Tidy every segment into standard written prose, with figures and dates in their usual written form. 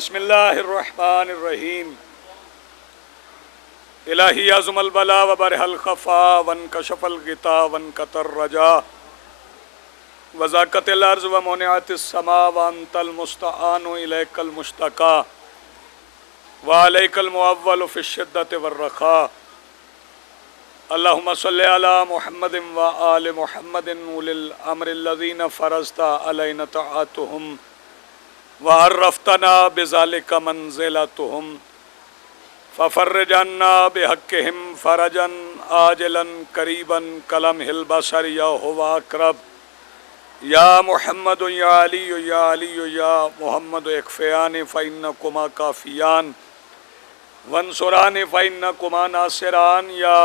بسم اللہ الرحمن الرحیم الہی عظم البلا وبرح الخفا وانکشف الغطا وانکتر الرجا وزاقت الارض ومنعت السماء وانت المستعان الیک المشتقى وعلیک المعول فی الشدۃ والرخاء اللہم صلی علی محمد وآل محمد اولی الامر الذین فرضت علینا طاعتهم وعرفتنا بذلك منزلتهم ففرج عنا بحقهم فرجا عاجلا قریبا کلمح البصر یا هو اقرب یا محمد یا علی یا محمد اکفیان فإنکما کافیان وانصران فإنکما ناصران یا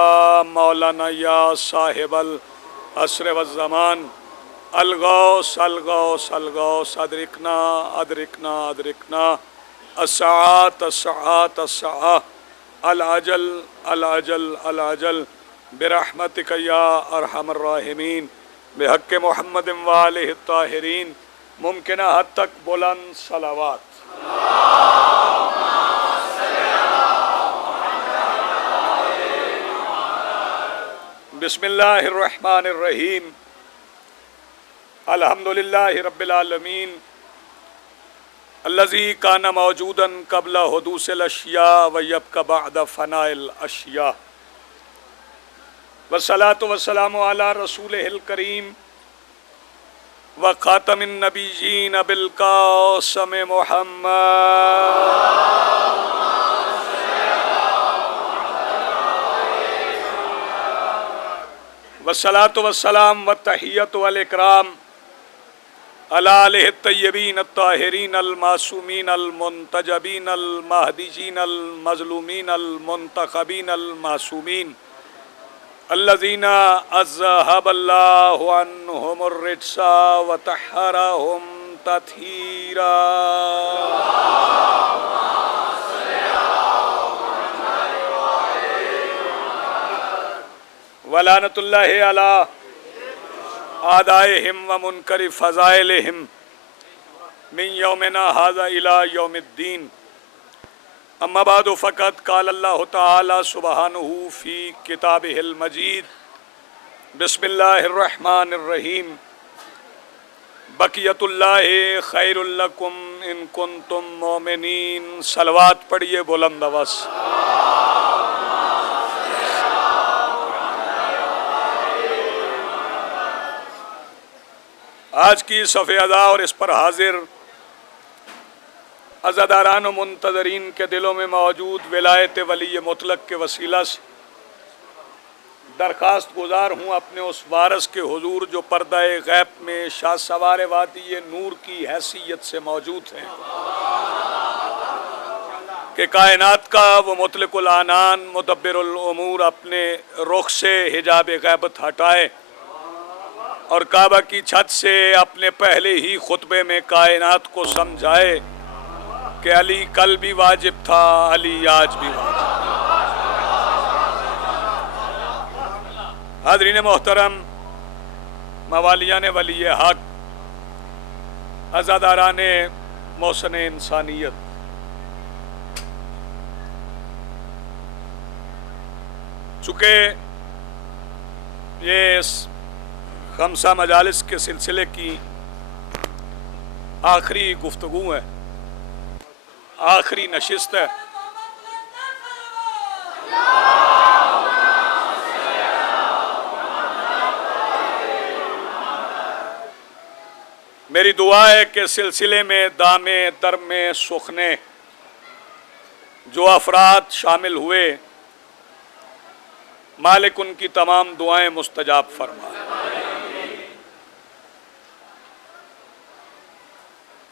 مولانا یا صاحب العصر والزمان الغوث الغوث الغوث ادرکنا ادرکنا ادرکنا الساعات الساعات الساعات العجل العجل العجل برحمتک یا ارحم الراحمین بحق محمد وآلہ الطاہرین ممکنہ حد تک بلند صلوات۔ بسم اللہ الرحمن الرحیم الحمدللہ رب العالمین الذی کان موجودا قبل حدوث الاشیاء ویبقى بعد فناء الاشیاء والصلاة والسلام علی رسولہ الکریم وخاتم النبیین بالقاسم محمد والصلاة والسلام والتحیۃ والاکرام علی آلہ الطیبین الطاہرین المعصومین المنتجبین المہدیین المظلومین المنتخبین المعصومین الذین اذہب اللہ عنہم الرجس وطہرہم تطہیرا۔ ولعنۃ اللہ علی اعدائہم ومنکر فضائلہم من یومنا ھذا الی یوم الدین۔ اما بعد فقد قال اللہ تعالی سبحانہ فی کتابہ المجید بسم اللہ الرحمن الرحیم بقیت اللہ خیر لکم ان کنتم مومنین۔ صلوات پڑھیے بلند آواز۔ آج کی صف ادا اور اس پر حاضر عزاداران و منتظرین کے دلوں میں موجود ولایت ولی مطلق کے وسیلہ سے درخواست گزار ہوں اپنے اس وارث کے حضور جو پردہ غیب میں شاہ سوار وادی نور کی حیثیت سے موجود ہیں کہ کائنات کا وہ مطلق العنان مدبر الامور اپنے رخ سے حجاب غیبت ہٹائے اور کعبہ کی چھت سے اپنے پہلے ہی خطبے میں کائنات کو سمجھائے کہ علی کل بھی واجب تھا، علی آج بھی واجب۔ حاضرین محترم، موالیان ولی حق، عزاداران محسن انسانیت، چونکہ یہ خمسہ مجالس کے سلسلے کی آخری گفتگو ہے، آخری نشست ہے، میری دعا ہے کہ سلسلے میں دامے درمے سخنے جو افراد شامل ہوئے مالک ان کی تمام دعائیں مستجاب فرمائے۔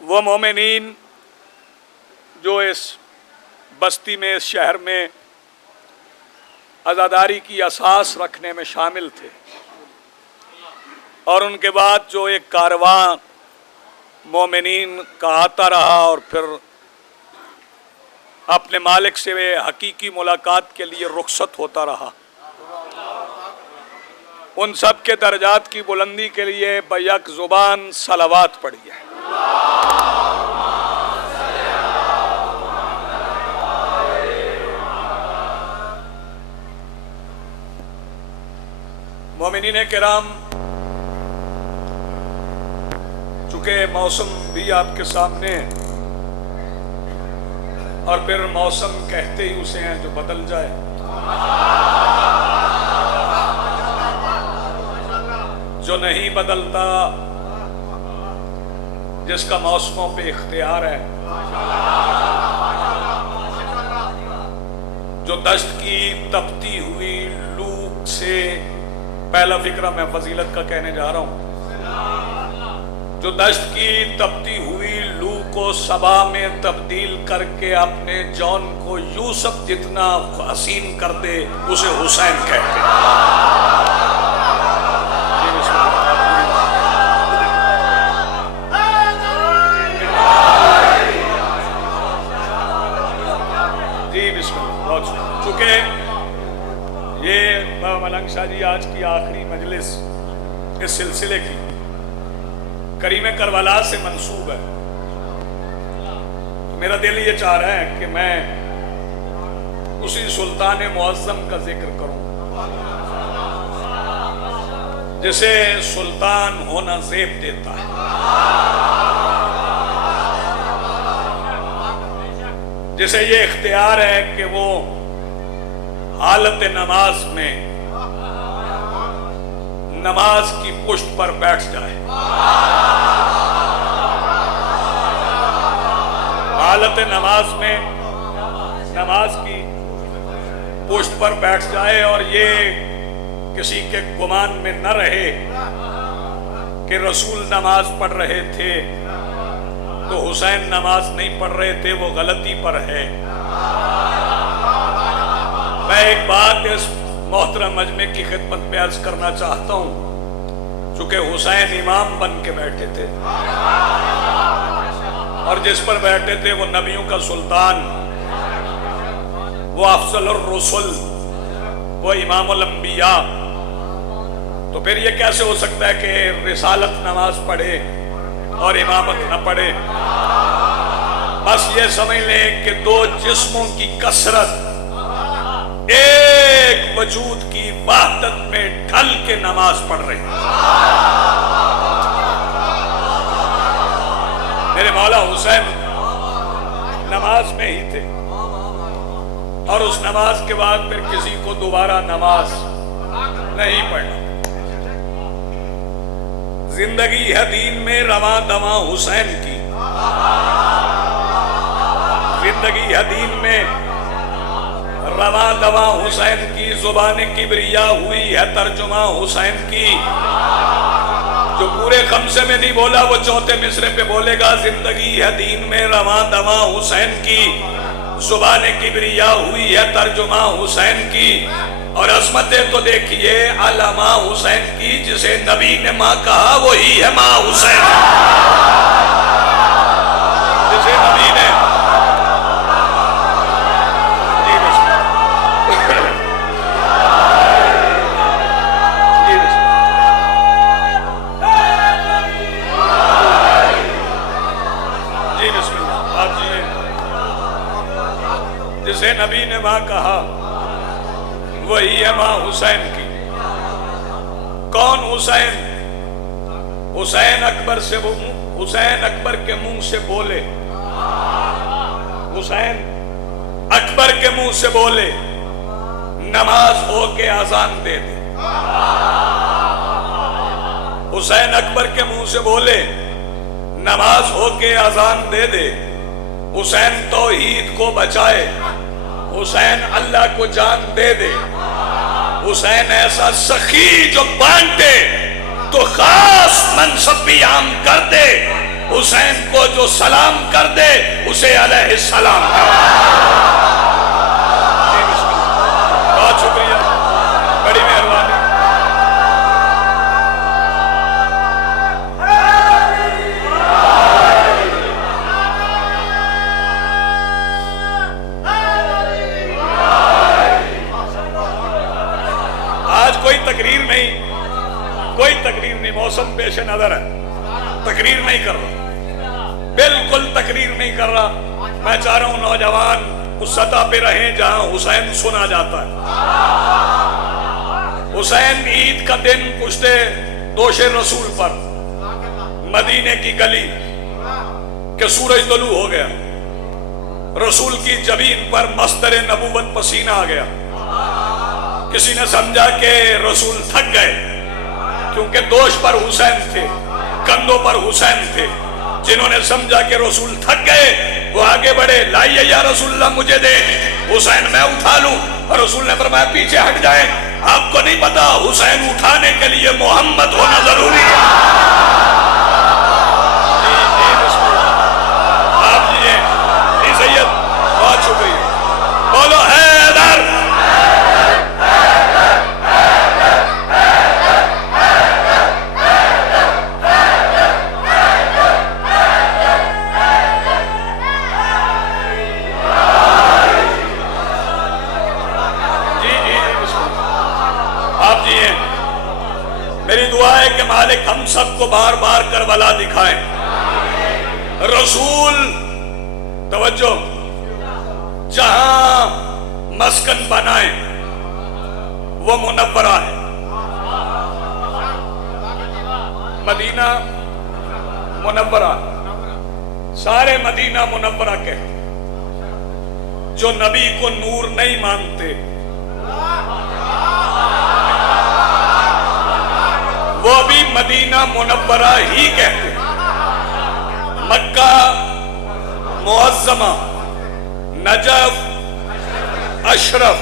وہ مومنین جو اس بستی میں، اس شہر میں عزاداری کی اساس رکھنے میں شامل تھے اور ان کے بعد جو ایک کارواں مومنین کا آتا رہا اور پھر اپنے مالک سے حقیقی ملاقات کے لیے رخصت ہوتا رہا، ان سب کے درجات کی بلندی کے لیے بیک زبان صلوات پڑھیے۔ मोमिनीन किराम, चूंकि मौसम भी आपके सामने है और फिर मौसम कहते ही उसे हैं जो बदल जाए, जो नहीं बदलता, जिसका मौसमों पे इख्तियार है, जो दश्त की तपती हुई लू से, पहला फिक्रा मैं फजीलत का कहने जा रहा हूं, जो दश्त की तपती हुई लू को सबा में तब्दील करके अपने जौन को यूसुफ जितना हसीन कर दे, उसे हुसैन कहते हैं। जी बिस्मिल्लाह। चूंकि ये मलंग शाह जी आज की आखिरी मजलिस इस सिलसिले की करीम करबला से मंसूब है, तो मेरा दिल ये चाह रहा है कि मैं उसी सुल्तान मुअज़्ज़म का जिक्र करूं जिसे सुल्तान होना ज़ेब देता है, जिसे ये इख्तियार है कि वो हालत नमाज में नमाज की पुष्ट पर बैठ जाए, हालत नमाज में नमाज की पुष्ट पर बैठ जाए और ये किसी के गुमान में न रहे कि रसूल नमाज पढ़ रहे थे तो हुसैन नमाज नहीं पढ़ रहे थे, वो गलती पर है। मैं एक बात इस मोहतरम मजमे की खिदमत में अर्ज करना चाहता हूं, चूंकि हुसैन इमाम बन के बैठे थे और जिस पर बैठे थे वो नबियों का सुल्तान, वो अफजलुर रसूल, वो इमामुल अंबिया, तो फिर ये कैसे हो सकता है कि रिसालत नमाज पढ़े और इमामत न पढ़े? बस ये समझ लें कि दो जिस्मों की कसरत एक वजूद की वहदत में ढल के नमाज पढ़ रहे हैं। मेरे मौला हुसैन नमाज में ही थे और उस नमाज के बाद फिर किसी को दोबारा नमाज नहीं पढ़ना। जिंदगी है दीन में रवां दवां हुसैन की, जिंदगी है दीन में रवां दवां हुसैन की, जुबान किबरिया हुई है तर्जुमा हुसैन की। जो पूरे खमसे में नहीं बोला वो चौथे मिसरे पे बोलेगा, जिंदगी है दीन में रवां दवां हुसैन की, जुबान किबरिया हुई है तर्जुमा हुसैन की। और असमतें तो देखिए अलामा हुसैन की, जिसे नबी ने माँ कहा वही है माँ हुसैन, जिसे नबी ने जिसे नबी ने माँ कहा वही है माँ हुसैन की। कौन हुसैन? हुसैन अकबर से, हुसैन अकबर के मुंह से बोले, हुसैन अकबर के मुंह से बोले नमाज हो के आजान दे दे। हुसैन अकबर के मुंह से बोले नमाज हो के आजान दे दे। हुसैन तौहीद को बचाए, हुसैन अल्लाह को जान दे दे। हुसैन ऐसा सखी जो बांटे तो खास मनसब भी आम कर दे। हुसैन को जो सलाम कर दे उसे अलैहि सलाम कर दे। बहुत शुक्रिया, बड़ी मेहरबानी। कोई तकरीर नहीं, कोई तकरीर नहीं, मौसम पेश नजर है, तकरीर नहीं कर रहा, बिल्कुल तकरीर नहीं कर रहा। मैं चाह रहा हूं नौजवान उस सतह पे रहें जहां हुसैन सुना जाता है। حسین عید کا دن پشتے دوش رسول پر مدینے کی گلی کہ سورج طلوع ہو گیا، رسول کی جبین پر مصدر نبوت پسینہ آ گیا. کسی نے سمجھا کہ رسول تھک گئے، کیونکہ دوش پر حسین تھے، کندھوں پر حسین تھے. جنہوں نے سمجھا کہ رسول تھک گئے وہ آگے بڑھے، لائیے یا رسول اللہ مجھے دے، حسین میں اٹھا لوں. اور رسول نے فرمایا پیچھے ہٹ جائیں، آپ کو نہیں پتا حسین اٹھانے کے لیے محمد ہونا ضروری ہے. آپ جی سید بہت شکریہ. بولو حیدر. میری دعا ہے کہ مالک ہم سب کو بار بار کربلا دکھائیں. رسول توجہ جہاں مسکن بنائیں وہ منورہ ہے. مدینہ منورہ، سارے مدینہ منورہ کہتے. جو نبی کو نور نہیں مانتے وہ بھی مدینہ منورہ ہی کہتے ہیں. مکہ معظمہ، نجف اشرف.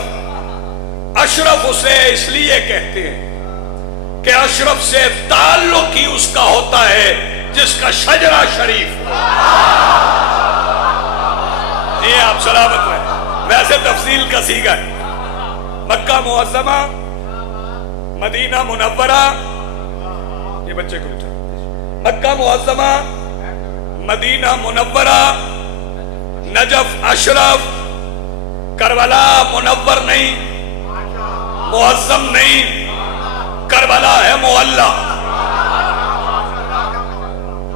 اشرف اسے اس لیے کہتے ہیں کہ اشرف سے تعلق ہی اس کا ہوتا ہے جس کا شجرہ شریف ہو. یہ آپ سلامت رہیں. ویسے تفصیل کا سیگا ہے. مکہ معظمہ، مدینہ منورہ، یہ بچے کو اٹھا. مکہ معظمہ، مدینہ منورہ، نجف اشرف. کربلا منور نہیں، معظم نہیں، کربلا ہے معلّہ.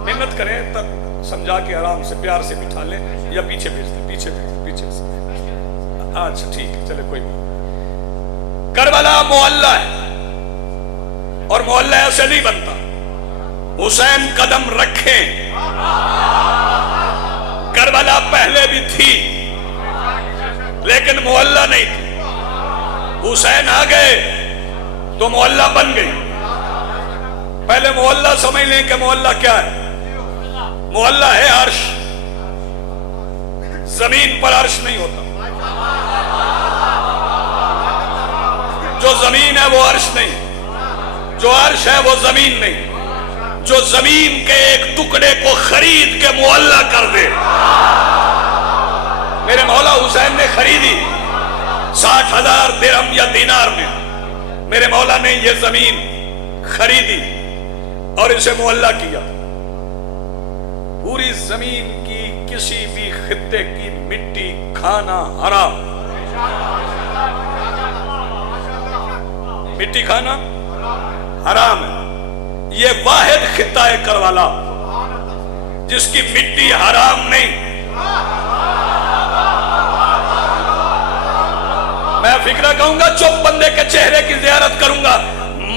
محنت کریں تب سمجھا کے آرام سے پیار سے بٹھا لیں، یا پیچھے بھیج دیں، پیچھے سے. اچھا ٹھیک ہے، چلے کوئی بات. کربلا معلّہ ہے، اور معلّہ ایسے نہیں بنتا. حسین قدم رکھیں، کربلا پہلے بھی تھی لیکن معلّہ نہیں تھی. حسین آ گئے تو معلّہ بن گئی. پہلے معلّہ سمجھ لیں کہ معلّہ کیا ہے. معلّہ ہے عرش. زمین پر عرش نہیں ہوتا. جو زمین ہے وہ عرش نہیں، جو عرش ہے وہ زمین نہیں. جو زمین کے ایک ٹکڑے کو خرید کے معلّہ کر دے. میرے مولا حسین نے خریدی 60,000 درہم یا دینار میں. میرے مولا نے یہ زمین خریدی اور اسے معلّہ کیا. پوری زمین کی کسی بھی خطے کی مٹی کھانا حرام. مٹی کھانا حرام ہے. یہ واحد خطہ ہے کربلا جس کی مٹی حرام نہیں. میں فکرہ کہوں گا چپ بندے کے چہرے کی زیارت کروں گا،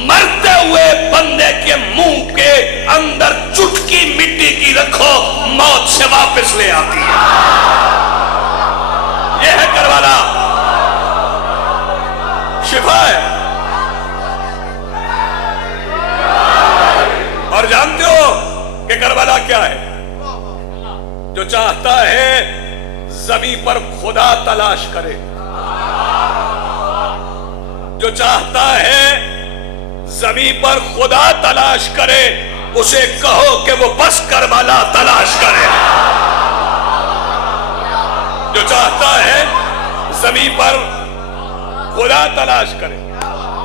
مرتے ہوئے بندے کے منہ کے اندر چٹکی مٹی کی رکھو، موت سے واپس لے آتی ہے. یہ ہے کربلا، شفا ہے. اور جانتے ہو کہ کربلا کیا ہے؟ جو چاہتا ہے زمین پر خدا تلاش کرے، جو چاہتا ہے زمین پر خدا تلاش کرے، اسے کہو کہ وہ بس کربلا تلاش کرے. جو چاہتا ہے زمین پر خدا تلاش کرے.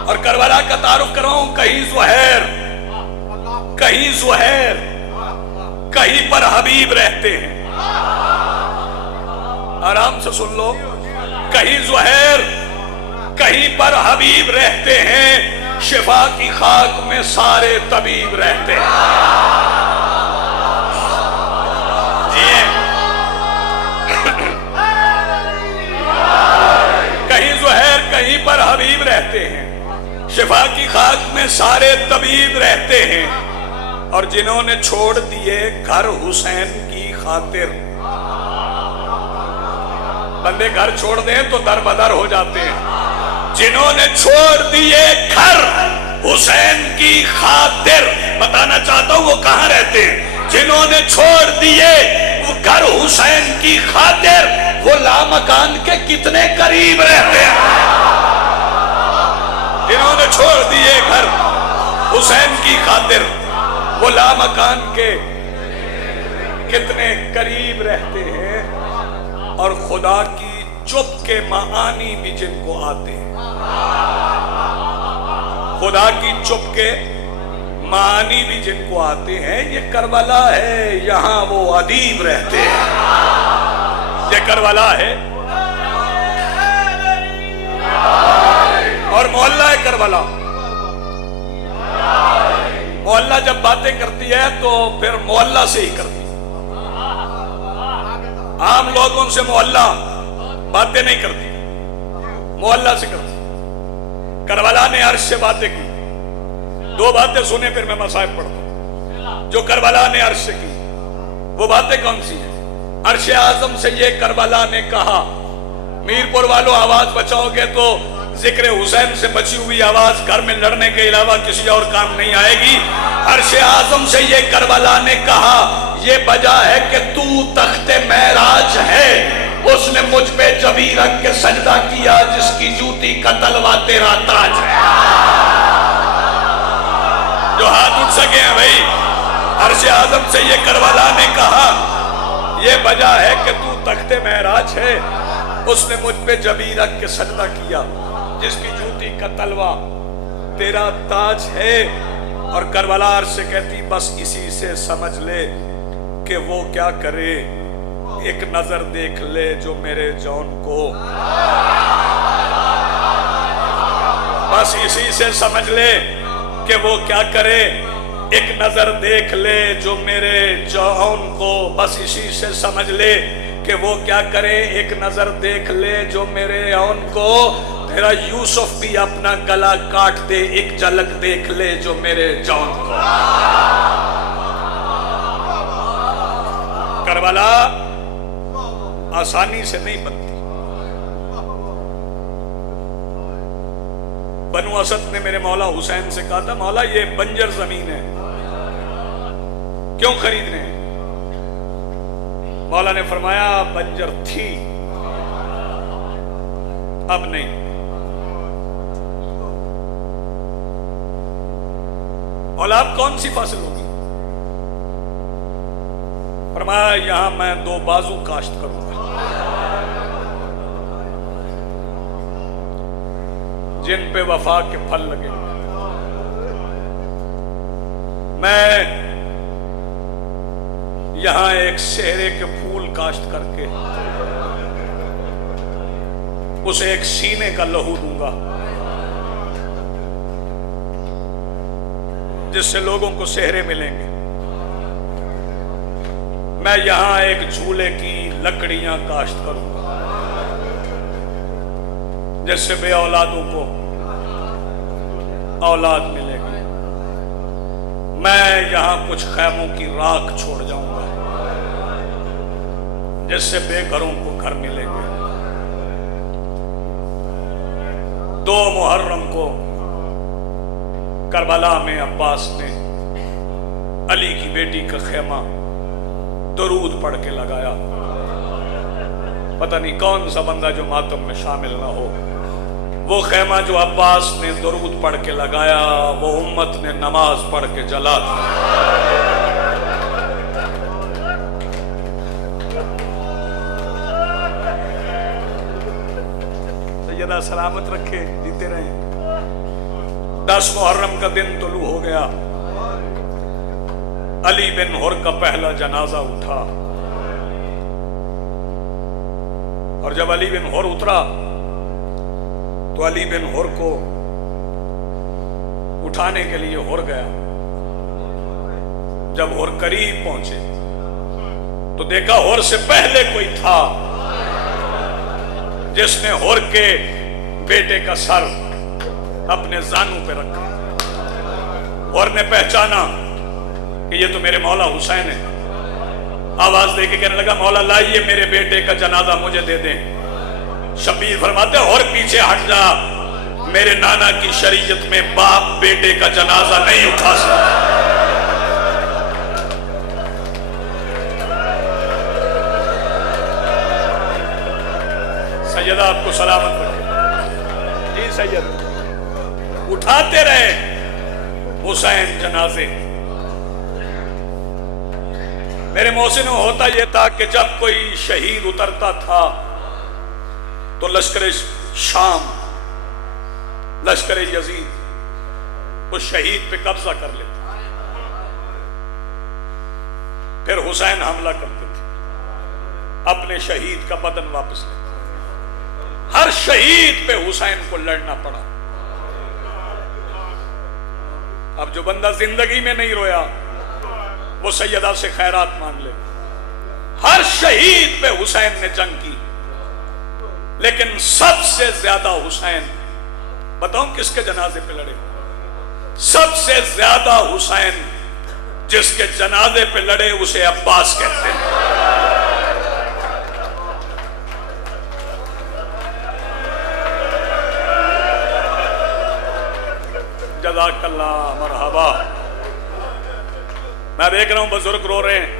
اور کربلا کا تعارف کرواؤں، کہیں زہیر، کہیں پر حبیب رہتے ہیں. آرام سے سن لو، کہیں زہیر، کہیں پر حبیب رہتے ہیں. شفا کی خاک میں سارے طبیب رہتے ہیں. کہیں زہیر، کہیں پر حبیب رہتے ہیں. شفا کی خاک میں سارے طبیب رہتے ہیں اور جنہوں نے چھوڑ دیے گھر حسین کی خاطر. بندے گھر چھوڑ دیں تو در بدر ہو جاتے ہیں. جنہوں نے چھوڑ دیے گھر حسین کی خاطر، بتانا چاہتا ہوں وہ کہاں رہتے ہیں. جنہوں نے چھوڑ دیے وہ گھر حسین کی خاطر، وہ لامکان کے کتنے قریب رہتے ہیں. جنہوں نے چھوڑ دیے گھر حسین کی خاطر، وہ لامکان کے کتنے قریب رہتے ہیں. اور خدا کی چپ کے معانی بھی جن کو آتے ہیں، خدا کی چپ کے معانی بھی جن کو آتے ہیں. یہ کربلا ہے، یہاں وہ ادیب رہتے ہیں. یہ کربلا ہے اور محلہ ہے کربلا. محلہ جب باتیں کرتی ہے تو پھر محلہ سے ہی کرتی ہے. عام لوگوں سے محلہ باتیں نہیں کرتی، محلہ سے کرتی. کربلا نے عرش سے باتیں کی. دو باتیں سنیں پھر میں مصائب پڑھتا ہوں جو کربلا نے عرش سے کی. وہ باتیں کون سی ہیں؟ عرش اعظم سے یہ کربلا نے کہا، میرپور والوں آواز بچاؤ گے تو ذکر حسین سے بچی ہوئی آواز گھر میں لڑنے کے علاوہ کسی اور کام نہیں آئے گی. عرش اعظم سے یہ کربلا نے کہا، یہ وجہ ہے کہ تو تخت معراج ہے. اس نے مجھ پہ جبیں رکھ کے سجدہ کیا جس کی جوتی کا تلوا تیرا تاج ہے. جو ہاتھ اٹھ سکے ہیں بھائی. عرش اعظم سے یہ کربلا نے کہا، یہ وجہ ہے کہ تو تخت معراج ہے. اس نے مجھ پہ جبیں رکھ کے سجدہ کیا جس کی جوتی کا تلوا تیرا تاج ہے. اور کربلا عرش سے کہتی بس اسی سے سمجھ لے کہ وہ کیا کرے، ایک نظر دیکھ لے جو میرے جون کو. بس اسی سے سمجھ لے کہ وہ کیا کرے، ایک نظر دیکھ لے جو میرے جون کو. بس اسی سے سمجھ لے کہ وہ کیا کرے، ایک نظر دیکھ لے جو میرے جون کو. تیرا یوسف بھی اپنا گلا کاٹ دے، ایک جھلک دیکھ لے جو میرے جون کو. کربلا آسانی سے نہیں بنتی. بنو اسد نے میرے مولا حسین سے کہا تھا، مولا یہ بنجر زمین ہے، کیوں خریدنے ہیں؟ مولا نے فرمایا بنجر تھی، اب نہیں. اولاد کون سی فاصل ہوگی؟ فرمایا یہاں میں 2 بازو کاشت کروں گا جن پہ وفا کے پھل لگے. میں یہاں ایک صحرے کے پھول کاشت کر کے اسے ایک سینے کا لہو دوں گا جس سے لوگوں کو صحرے ملیں گے. میں یہاں ایک جھولے کی لکڑیاں کاشت کروں گا جس سے بے اولادوں کو اولاد ملے گی. میں یہاں کچھ خیموں کی راکھ چھوڑ جاؤں گا جس سے بے گھروں کو گھر ملے گے. 2 محرم کو کربلا میں عباس نے علی کی بیٹی کا خیمہ درود پڑھ کے لگایا. پتہ نہیں کون سا بندہ جو ماتم میں شامل نہ ہو. وہ خیمہ جو عباس نے درود پڑھ کے لگایا وہ امت نے نماز پڑھ کے جلا دیا. سیدہ سلامت رکھے، جیتے رہیں. 10 محرم کا دن طلوع ہو گیا. علی بن حر کا پہلا جنازہ اٹھا اور جب علی بن حر اترا تو علی بن حر کو اٹھانے کے لیے حر گیا. جب حر قریب پہنچے تو دیکھا حر سے پہلے کوئی تھا جس نے حر کے بیٹے کا سر اپنے زانوں پہ رکھا اور نے پہچانا کہ یہ تو میرے مولا حسین ہے. آواز دے کے کہنے لگا مولا لائیے میرے بیٹے کا جنازہ مجھے دے دیں. شبیر فرماتے اور پیچھے ہٹ جا، میرے نانا کی شریعت میں باپ بیٹے کا جنازہ نہیں اٹھا سکتا. سیدہ آپ کو سلامت رکھے. جی سید. اٹھاتے رہے حسین جنازے. میرے محسن ہوتا یہ تھا کہ جب کوئی شہید اترتا تھا تو لشکر شام، لشکر یزید اس شہید پہ قبضہ کر لیتا. پھر حسین حملہ کرتے تھے، اپنے شہید کا بدن واپس لیتے. ہر شہید پہ حسین کو لڑنا پڑا. اب جو بندہ زندگی میں نہیں رویا وہ سیدہ سے خیرات مانگ لے. ہر شہید پہ حسین نے جنگ کی، لیکن سب سے زیادہ حسین، بتاؤں کس کے جنازے پہ لڑے؟ سب سے زیادہ حسین جس کے جنازے پہ لڑے اسے عباس کہتے ہیں. جزاک اللہ، مرحبا. میں دیکھ رہا ہوں بزرگ رو رہے ہیں،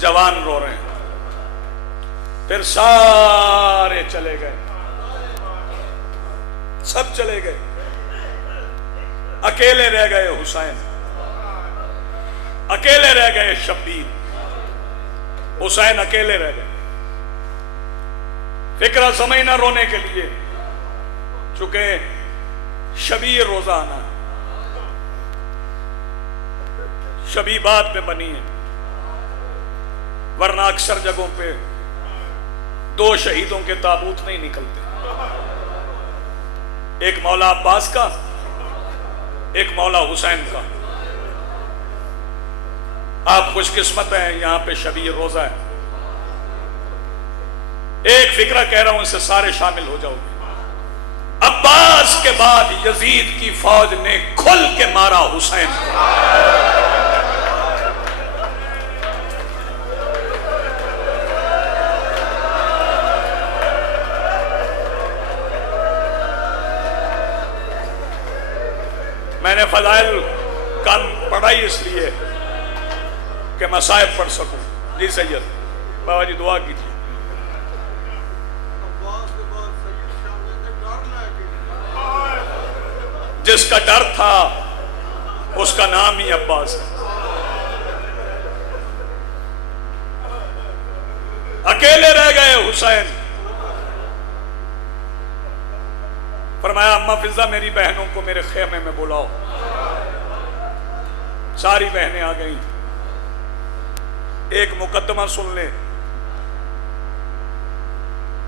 جوان رو رہے ہیں، پھر سارے چلے گئے، سب چلے گئے، اکیلے رہ گئے حسین، اکیلے رہ گئے شبیر. حسین اکیلے رہ گئے. فکرہ سمجھنا رونے کے لیے، چونکہ شبیر روزانہ شبیبات میں بنی ہے، ورنہ اکثر جگہوں پہ دو شہیدوں کے تابوت نہیں نکلتے. ایک مولا عباس کا، ایک مولا حسین کا. آپ خوش قسمت ہیں، یہاں پہ شبیر روزہ ہے. ایک فکرہ کہہ رہا ہوں، اس سے سارے شامل ہو جاؤ گے. عباس کے بعد یزید کی فوج نے کھل کے مارا حسین کو. میں نے فضائل کم پڑھائی اس لیے کہ مصائب پڑھ سکوں. جی سید بابا جی دعا کیجیے. جس کا ڈر تھا اس کا نام ہی عباس ہے. اکیلے رہ گئے حسین. فرمایا اماں فضہ میری بہنوں کو میرے خیمے میں بلاؤ. ساری بہنیں آ گئیں. ایک مقدمہ سن لیں،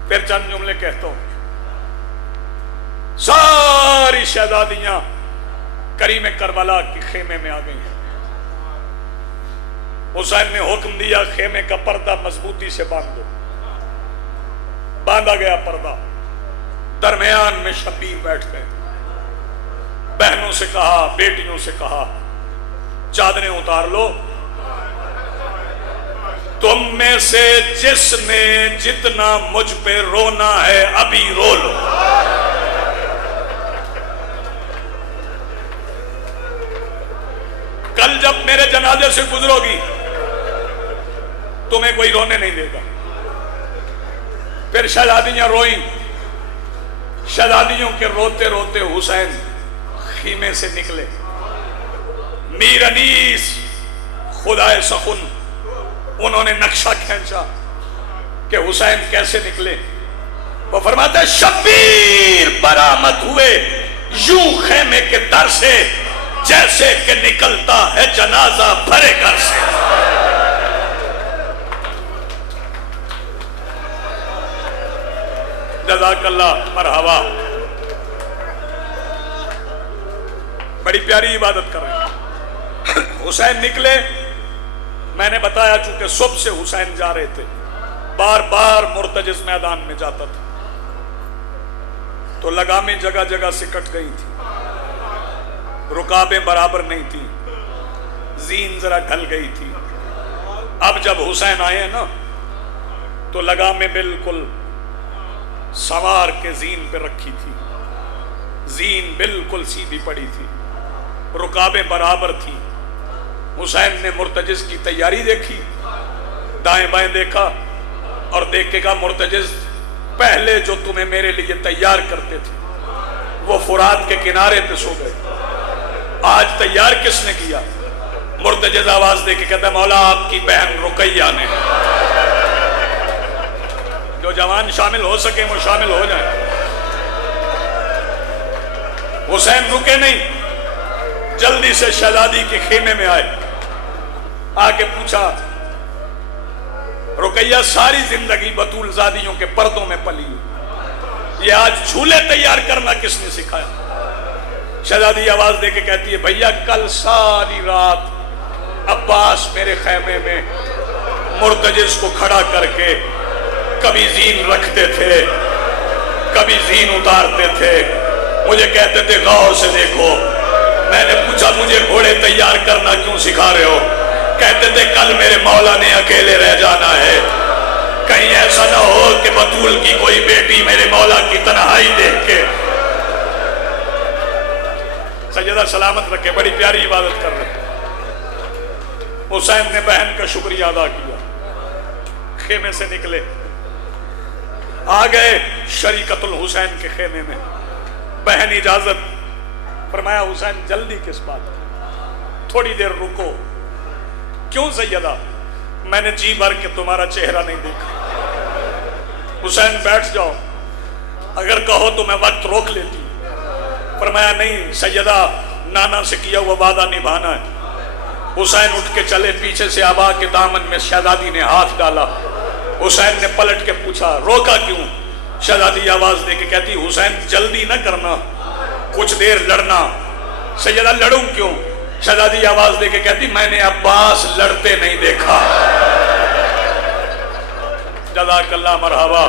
پھر چند جملے کہتا ہوں. ساری شہزادیاں کریم کربلا کی خیمے میں آ گئی ہیں. حسین نے حکم دیا خیمے کا پردہ مضبوطی سے باندھ دو. باندھا گیا پردہ. درمیان میں شبیر بیٹھ گئے. بہنوں سے کہا، بیٹیوں سے کہا چادریں اتار لو. تم میں سے جس نے جتنا مجھ پہ رونا ہے ابھی رو لو. کل جب میرے جنازے سے گزرو گی تمہیں کوئی رونے نہیں دے گا. پھر شہزادیاں روئیں. شہزادیوں کے روتے روتے حسین خیمے سے نکلے. میر انیس خدائے سخن انہوں نے نقشہ کھینچا کہ حسین کیسے نکلے. وہ فرماتا ہے شبیر برآمد ہوئے یوں خیمے کے در سے جیسے کہ نکلتا ہے جنازہ بھرے گھر سے. جزاک اللہ، مرحبا. بڑی پیاری عبادت کر رہے ہیں. حسین نکلے. میں نے بتایا چونکہ صبح سے حسین جا رہے تھے، بار بار مرتجز میدان میں جاتا تھا تو लगामें जगह जगह से कट गई थी, रुकाबें बराबर नहीं थी, जीन जरा ढल गई थी। अब जब हुसैन आए ना तो लगामें बिल्कुल सवार के जीन पे रखी थी, जीन बिल्कुल सीधी पड़ी थी, रुकाबें बराबर थी। हुसैन ने मुर्तजिज की तैयारी देखी, दाएं बाएं देखा और देख के कहा, मुर्तजिज पहले जो तुम्हें मेरे लिए तैयार करते थे वो फुरात के किनारे पे सो गए, आज तैयार किसने किया? मुर्तजिज आवाज दे के कहता, मौला आपकी बहन रुकैया ने। जो जवान शामिल हो सके वो शामिल हो जाए। हुसैन रुके नहीं, जल्दी से शहजादी के खेमे में आए, आके पूछा, रुकैया सारी जिंदगी बतूल ज़ादियों के पर्दों में पली, ये आज झूले तैयार करना किसने सिखाया? शहजादी आवाज दे के कहती है, भैया कल सारी रात अब्बास मेरे खैमे में मुर्तजिज को खड़ा करके कभी जीन रखते थे, कभी जीन उतारते थे, मुझे कहते थे गौर से देखो। मैंने पूछा, मुझे घोड़े तैयार करना क्यों सिखा रहे हो? कहते थे कल मेरे मौला ने अकेले रह जाना है, कहीं ऐसा ना हो कि बतूल की कोई बेटी मेरे मौला की तन्हाई देख के। सैयदा सलामत रखे, बड़ी प्यारी इबादत कर रहे। हुसैन ने बहन का शुक्रिया अदा किया, खेमे से निकले, आ गए शरीकतुल हुसैन के खेमे में। बहन इजाजत, फरमाया हुसैन जल्दी किस बात, थोड़ी देर रुको। क्यों सैयदा? मैंने जी भर के तुम्हारा चेहरा नहीं देखा। हुसैन बैठ जाओ, अगर कहो तो मैं वक्त रोक लेती। फरमाया नहीं सैयदा, नाना से किया हुआ वादा निभाना है। हुसैन उठ के चले, पीछे से आबा के दामन में शहजादी ने हाथ डाला। हुसैन ने पलट के पूछा, रोका क्यों? शहजादी आवाज दे के कहती, हुसैन जल्दी ना करना, कुछ देर लड़ना। सैयदा लड़ूं क्यों? शहजादी आवाज दे के कहती, मैंने अब्बास लड़ते नहीं देखा। जज़ाकल्लाह मरहबा।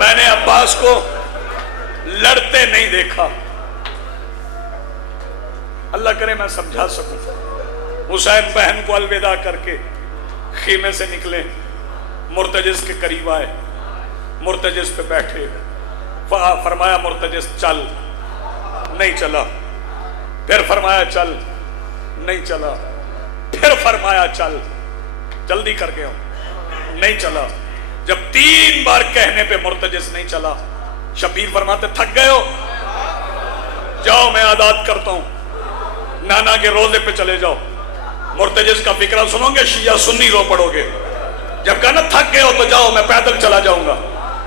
मैंने अब्बास को लड़ते नहीं देखा। अल्लाह करे मैं समझा सकूं। हुसैन बहन को अलविदा करके खेमे से निकले, मुर्तजिज के करीब आए, मुर्तजिज पे बैठे। फरमाया मुर्तजिज चल, नहीं चला। फिर फरमाया चल, नहीं चला। फिर फरमाया चल, जल्दी करके आओ, नहीं चला। जब 3 बार कहने पे मुर्तजिज नहीं चला, शबीर फरमाते थक गए हो, जाओ मैं आजाद करता हूं, नाना के रोजे पे चले जाओ। मुर्तजिज का फिक्रा सुनोगे, शिया सुन्नी रो पड़ोगे। जब कहा ना थक गए हो तो जाओ, मैं पैदल चला जाऊंगा।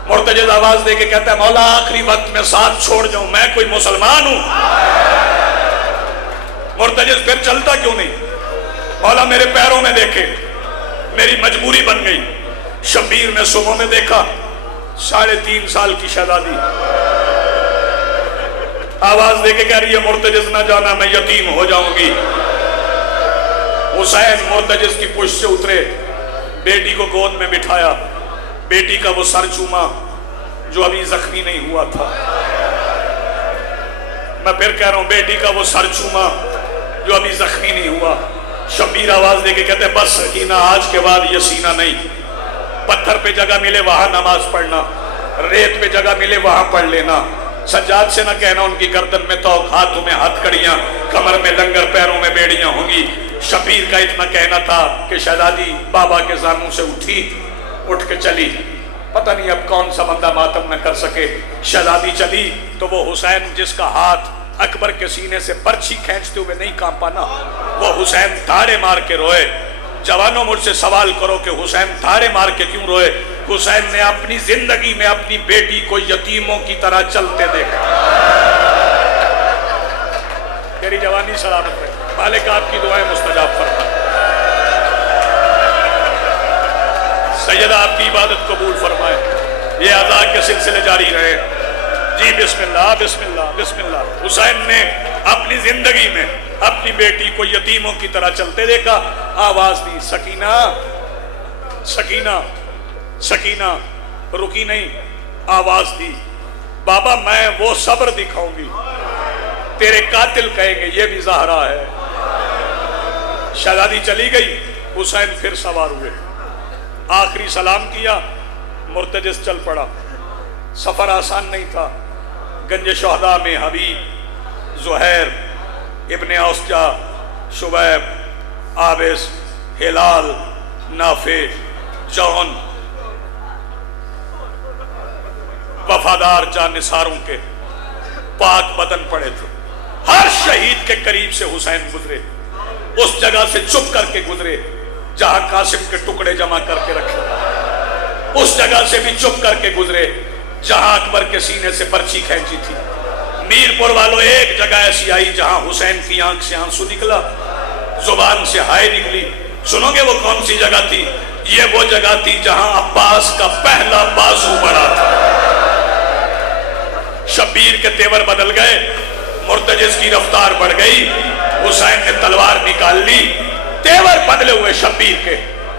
मुर्तजिज आवाज दे के कहता है, मौला आखिरी वक्त में साथ छोड़ जाऊं, मैं कोई मुसलमान हूं? मुर्तजिज फिर चलता क्यों नहीं? मौला मेरे पैरों में देखे, मेरी मजबूरी बन गई। शबीर ने सुबह में देखा, 3.5 साल की शहजादी आवाज दे के कह रही है, मुर्तजिज ना जाना, मैं यतीम हो जाऊंगी। हुसैन मुर्तजिज की पुष्ट से उतरे, बेटी को गोद में बिठाया, बेटी का वो सर चूमा जो अभी जख्मी नहीं हुआ था। मैं फिर कह रहा हूं, बेटी का वो सर चूमा जो अभी जख्मी नहीं हुआ। शबीर आवाज दे के कहते, बस सकीना, आज के बाद ये सीना नहीं। पत्थर पे जगह मिले वहां नमाज पढ़ना, रेत पे जगह मिले वहां पढ़ लेना। सज्जाद से ना कहना उनकी गर्दन में तौक, हाथों में हथकड़ियां, कमर में लंगर, पैरों में बेड़ियां होंगी। शबीर का इतना कहना था कि शहजादी बाबा के जानू से उठी, उठ के चली। पता नहीं अब कौन सा बंदा मातम न कर सके। शहजादी चली तो वो हुसैन जिसका हाथ अकबर के सीने से पर्ची खींचते हुए नहीं कांपा ना, वो हुसैन धाड़े मार के रोए। जवानों मुझसे सवाल करो कि हुसैन धाड़े मार के क्यों रोए? हुसैन ने अपनी जिंदगी में अपनी बेटी को यतीमों की तरह चलते देखा। तेरी जवानी सलामत है, मालिक आपकी दुआएं मुस्तजाब फरमाए, सैयदा आपकी इबादत कबूल फरमाए, ये अज़ा के सिलसिले जारी रहे। जी बिस्मिल्लाह बिस्मिल्लाह बिस्मिल्लाह। हुसैन ने अपनी जिंदगी में अपनी बेटी को यतीमों की तरह चलते देखा। आवाज दी, सकीना सकीना सकीना। रुकी नहीं, आवाज दी, बाबा मैं वो सब्र दिखाऊंगी, तेरे कातिल कहेंगे ये भी ज़हरा है। शहजादी चली गई, हुसैन फिर सवार हुए, आखिरी सलाम किया, मुर्तजिस चल पड़ा। सफर आसान नहीं था। गंज शोहदा में हबीब, ज़ुहैर, इब्ने औसजा, शुबैब, आबिस, हिलाल, नाफे, जौन, वफादार जानिसारों के पाक बदन पड़े थे। हर शहीद के करीब से हुसैन गुजरे, उस जगह से चुप करके गुजरे जहां कासिम के टुकड़े जमा करके रखे, उस जगह से भी चुप करके गुजरे जहां अकबर के सीने से पर्ची खींची थी। मीरपुर वालों, एक जगह ऐसी आई जहां हुसैन की आंख से आंसू निकला, जुबान से हाय निकली। सुनोगे वो कौन सी जगह थी? ये वो जगह थी जहां अब्बास का पहला बाजू बड़ा था। शब्बीर के तेवर बदल गए, मुर्तजिस की रफ्तार बढ़ गई, हुसैन ने तलवार निकाल ली, तेवर बदले हुए शब्बीर के।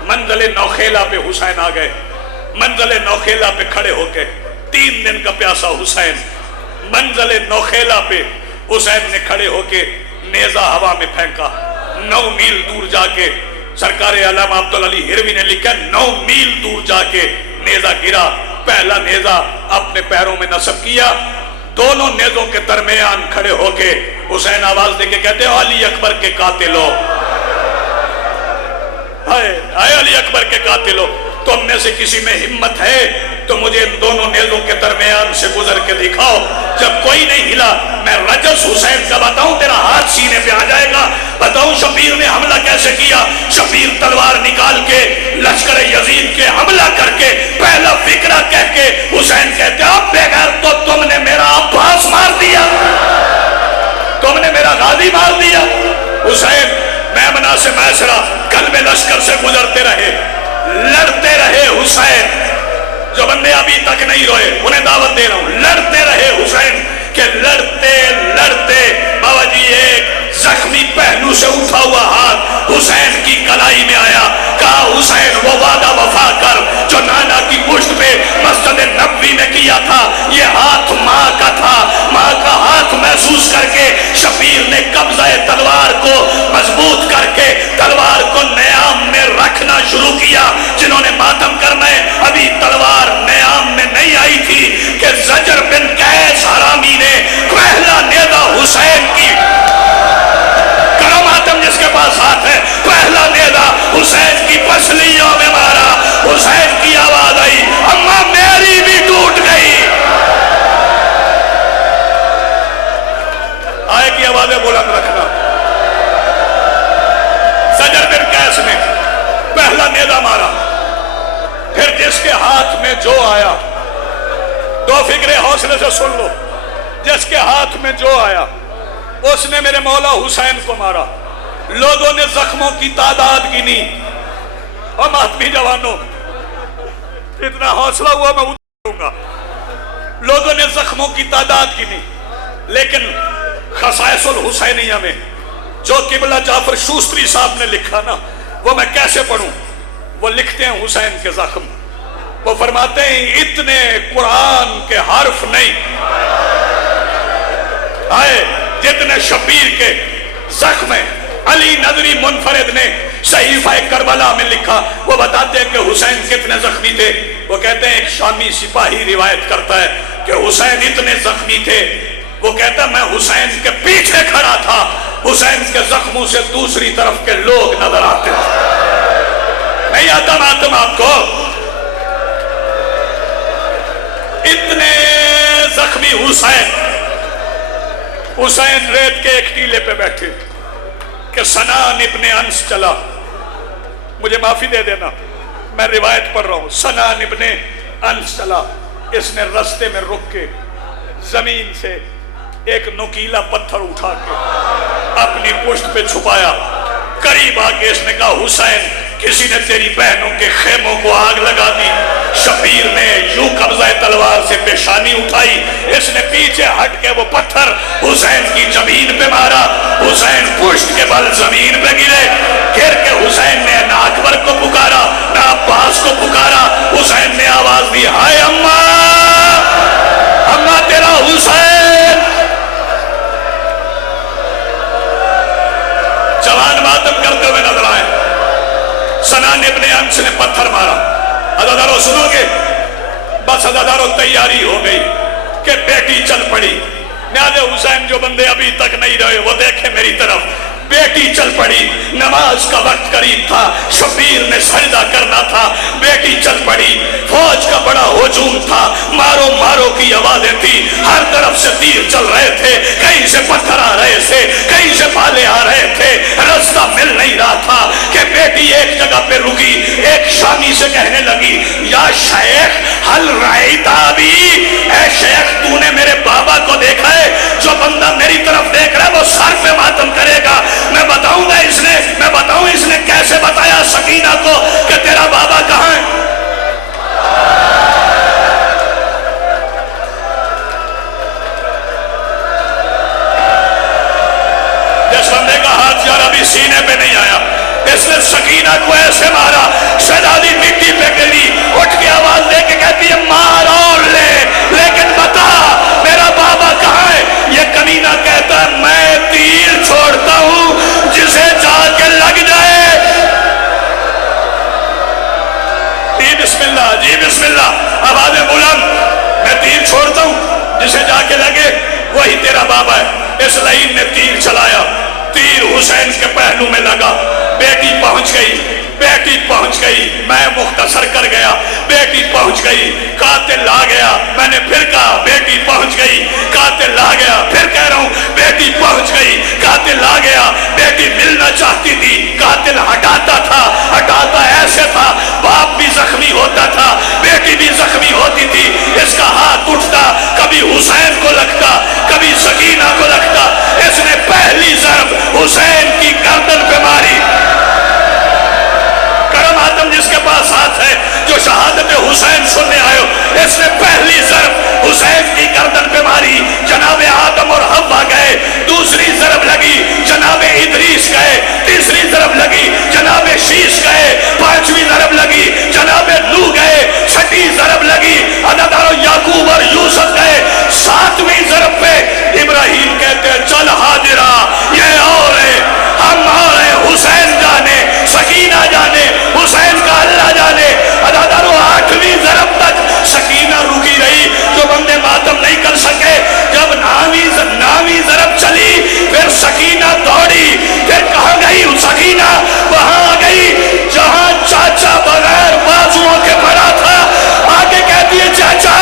मंजिल नौखेला पे हुसैन आ गए, मंजिल नौखेला पे खड़े होके 3 दिन का प्यासा हुसैन, मंजिल नौखेला पे हुसैन ने खड़े होके नेजा हवा में फेंका। 9 मील दूर जाके सरकार आलम अब्दुल अली हिरवी ने लिखा, 9 मील दूर जाके नेजा गिरा। पहला नेजा अपने पैरों में नस्ब किया, दोनों नेजों के दरमियान खड़े होके हुसैन आवाज देके कहते हो, अली अकबर के कातिलो, हाय अली अकबर के कातिलो, तुम में से किसी में हिम्मत है तो मुझे इन दोनों नेजों के दरमियान से गुजर के दिखाओ। जब कोई नहीं हिला, मैं रजस हुसैन का बताऊं, तेरा हाथ सीने पे आ जाएगा। बताऊं शब्बीर ने हमला कैसे किया। शब्बीर तलवार निकाल के लश्कर यजीद के हमला करके पहला फिक्रा कह के हुसैन कहते, अब बेगैर तो तुमने मेरा अब्बास मार दिया, तुमने मेरा गाजी मार दिया। हुसैन मैमना से मैसरा कल में लश्कर से गुजरते रहे, लड़ते रहे हुसैन। जो बंदे अभी तक नहीं रोए उन्हें दावत दे रहा हूं, लड़ते रहे हुसैन के लड़ते लड़ते बाबा जी एक जख्मी पहलू से उठा हुआ हाथ हुसैन की कलाई में आया। कहा, हुसैन वो वादा वफा कर जो नाना की पुश्त पे मस्जिद नबवी में किया था। ये हाथ माँ का था, माँ का हाथ महसूस करके शब्बीर ने कब्ज़े तलवार को मजबूत करके तलवार को न्याम में रखना शुरू किया। जिन्होंने मातम करना है, अभी तलवार न्याम में नहीं आई थी कि ज़जर बिन कैस हरामी ने पहला नेज़ा हुसैन की, करो मातम जिसके पास हाथ है, पहला नेज़ा हुसैन की पसलियों में मारा। हुसैन की आवाज आई, अम्मा मेरी भी टूट गई। आए की आवाजें बुलंद रखना। ज़जर बिन कैस ने पहला नेज़ा मारा, फिर जिसके हाथ में जो आया, 2 फिक्रे हौसले से सुन लो, जिसके हाथ में जो आया उसने मेरे मौला हुसैन को मारा। लोगों ने जख्मों की तादाद गिनी, और मातमी जवानों, इतना हौसला हुआ मैं उतरूंगा। लोगों ने जख्मों की तादाद गिनी, लेकिन खसाइसुल हुसैनिया में जो किबला जाफर शूस्त्री साहब ने लिखा ना, वो मैं कैसे पढ़ूं। वो लिखते हैं हुसैन के जख्म, वो फरमाते हैं इतने कुरान के हर्फ नहीं आए जितने शब्बीर के जख्म अली नदरी मुनफरिद ने सहीफा करबला में लिखा। वो बताते हैं कि हुसैन कितने जख्मी थे। वो कहते हैं एक शामी सिपाही रिवायत करता है कि हुसैन इतने जख्मी थे, वो कहता मैं हुसैन के पीछे खड़ा था, हुसैन के जख्मों से दूसरी तरफ के लोग नजर आते थे। नहीं आता मातम आपको? इतने जख्मी हुसैन, हुसैन रेत के एक टीले पे बैठे कि सनान इब्ने अंस चला। मुझे माफी दे देना, मैं रिवायत पढ़ रहा हूं। सनान इब्ने अंस चला, इसने रास्ते में रुक के जमीन से एक नुकीला पत्थर उठा के अपनी पुश्त पे छुपाया। करीब आके इसने कहा, हुसैन किसी ने तेरी बहनों के खेमों को आग लगा दी। शब्बीर ने यूं कब्जा तलवार से पेशानी उठाई, इसने पीछे हट के वो पत्थर हुसैन की जमीन पे मारा। हुसैन पुश्त के बल जमीन पे गिरे। गिर के हुसैन ने ना अकबर को पुकारा ना अब्बास को पुकारा, हुसैन ने आवाज दी, हाय अम्मा अम्मा तेरा हुसैन। जवान मातम करते हुए नजर आए। सनान इब्ने अंस ने पत्थर मारा। अदादारो सुनोगे? बस अदादारो तैयारी हो गई कि बेटी चल पड़ी। न्याज़े हुसैन जो बंदे अभी तक नहीं रहे वो देखे मेरी तरफ। बेटी चल पड़ी। नमाज का वक्त करीब था, शबीर ने सजदा करना था। बेटी चल पड़ी। फौज का बड़ा हुजूम था, मारो मारो की आवाजें थी, हर तरफ से तीर चल रहे थे, कहीं से पत्थर आ रहे थे, कहीं से भाले आ रहे थे, रास्ता मिल नहीं रहा था कि बेटी एक जगह पे रुकी। एक शामी से कहने लगी, या शेख हल राइता भी, ऐ शेख तूने मेरे बाबा को देखा है? जो बंदा मेरी तरफ देख रहा है वो सर पे मातम करेगा। मैं बताऊंगा इसने कैसे बताया सकीना को कि तेरा बाबा कहां है। जिस बंदे का हाथ यार अभी सीने पे नहीं आया, इसने सकीना को ऐसे मारा, शहजादी मिट्टी पे गिरी, उठ के आवाज दे के कहती है मार और ले, लेकिन बता मेरा बाबा कहां है? ये कमीना कहता है मैं तीर छोड़ता हूं जिसे जाके लग जाए। जी बिस्मिल्लाह, जी बिस्मिल्लाह, आवाज़ें बुलंद। मैं तीर छोड़ता हूं जिसे जाके लगे वही तेरा बाबा है। इस लाइन ने तीर चलाया, तीर हुसैन के पहलू में लगा। बेटी पहुंच गई, बेटी पहुंच गई। मैं मुख्तसर कर गया, बेटी पहुंच गई। कातिल आ गया, मैंने फिर कहा बेटी पहुंच गई। कातिल आ गया, फिर कह रहा हूं बेटी पहुंच गई। कातिल आ गया, बेटी मिलना चाहती थी, कातिल हटाता था, हटाता ऐसे था बाप भी जख्मी होता था, बेटी भी जख्मी होती थी। इसका हाथ उठता, कभी हुसैन को लगता, कभी सकीना को लगता। इसने पहली ज़रब हुसैन की गर्दन पे मारी। करम आदम जिसके पास हाथ है, जो शहादत हुसैन सुनने आयो, इसने पहली ज़रब हुसैन की गर्दन पे मारी। जनाबे आदम और हव्वा गए, दूसरी ज़रब लगी जनाबे इदरीस गए, तीसरी ज़रब लगी जनाबे शीश गए, पांचवी ज़रब लगी जनाबे नूह गए, छठी ज़रब लगी अदादारो याकूब और यूसुफ गए, सातवीं ज़रब पे इब्राहिम कहते चल हाजिरा ये और है, हम और है, हुसैन जाने, सकीना जाने, हुसैन का अल्लाह जाने। अदादारो आठवीं ज़रब तक सकीना रुकी रही, जो बंदे मातम नहीं कर सके। जब नावी ज़रब चली फिर सकीना दौड़ी, फिर कहाँ गई सकीना? वहां गई जहां चाचा बगैर बाजुओं के पड़ा था। आगे कहती है चाचा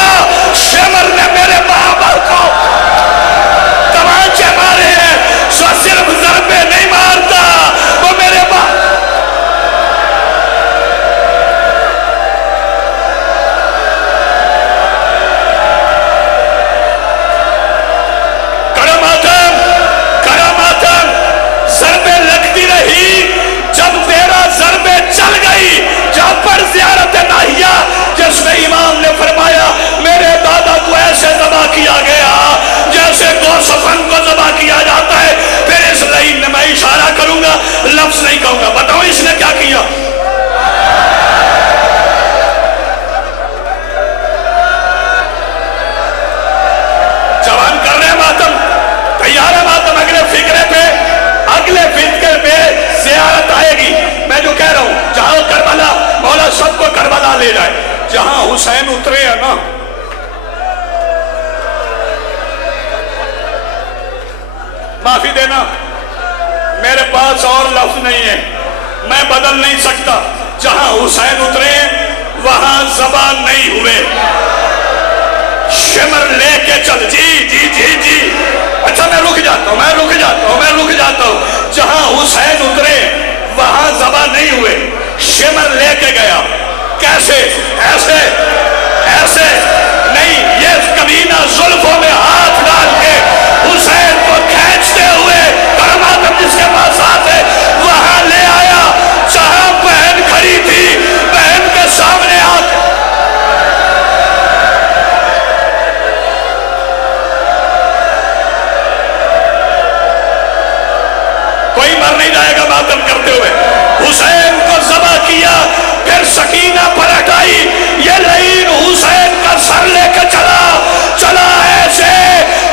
शेमर ने मेरे बाबा को तमाचे मारे हैं, सिर्फ ज़रबे नहीं मारता वो मेरे ज़रबे लगती रही। जब तेरा ज़रबे चल गई, जब पर ज़ियारत नाहिया जिसमें इमाम ने फरमाया मेरे दादा को ऐसे ज़बा किया गया जैसे गोसफन को ज़बा किया जाता है। फिर इस लाइन में मैं इशारा करूंगा, लफ्ज़ नहीं कहूंगा। बताओ इसने क्या किया? जवान कर रहे मातम, तैयार है मातम। अगले फितरे पे ज़ियारत आएगी। मैं जो कह रहा हूं जहां करबला, मौला सबको करबला ले जाए। जहां हुसैन उतरे है ना, माफी देना मेरे पास और लफ्ज नहीं है, मैं बदल नहीं सकता। जहां हुसैन उतरे वहां ज़बान नहीं हुए। शिमर लेके चल। जी जी जी जी। अच्छा मैं रुक जाता हूं। जहां हुसैन उतरे वहां ज़बान नहीं हुए। शिमर लेके गया। कैसे? ऐसे ऐसे नहीं, ये कमीना जुल्फों में हाथ डाल के हुसैन को खींचते हुए करमातम जिसके पास हाथ है वहां ले आया जहां बहन खड़ी थी। बहन के सामने हाथ। कोई मर नहीं जाएगा मातम करते हुए। हुसैन को ज़बा किया, फिर सकीना पलट आई। ये लाइन हुसैन का सर लेकर चला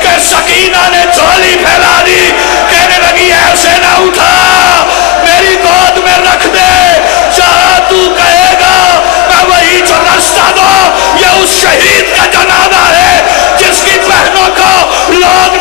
کہ سکینہ نے جھولی پھیلا دی، کہنے لگی ایسے نہ اٹھا، میری گود میں رکھ دے، جہاں تو کہے گا میں وہی جو راستہ دو۔ یہ اس شہید کا جنازہ ہے جس کی بہنوں کو لوگ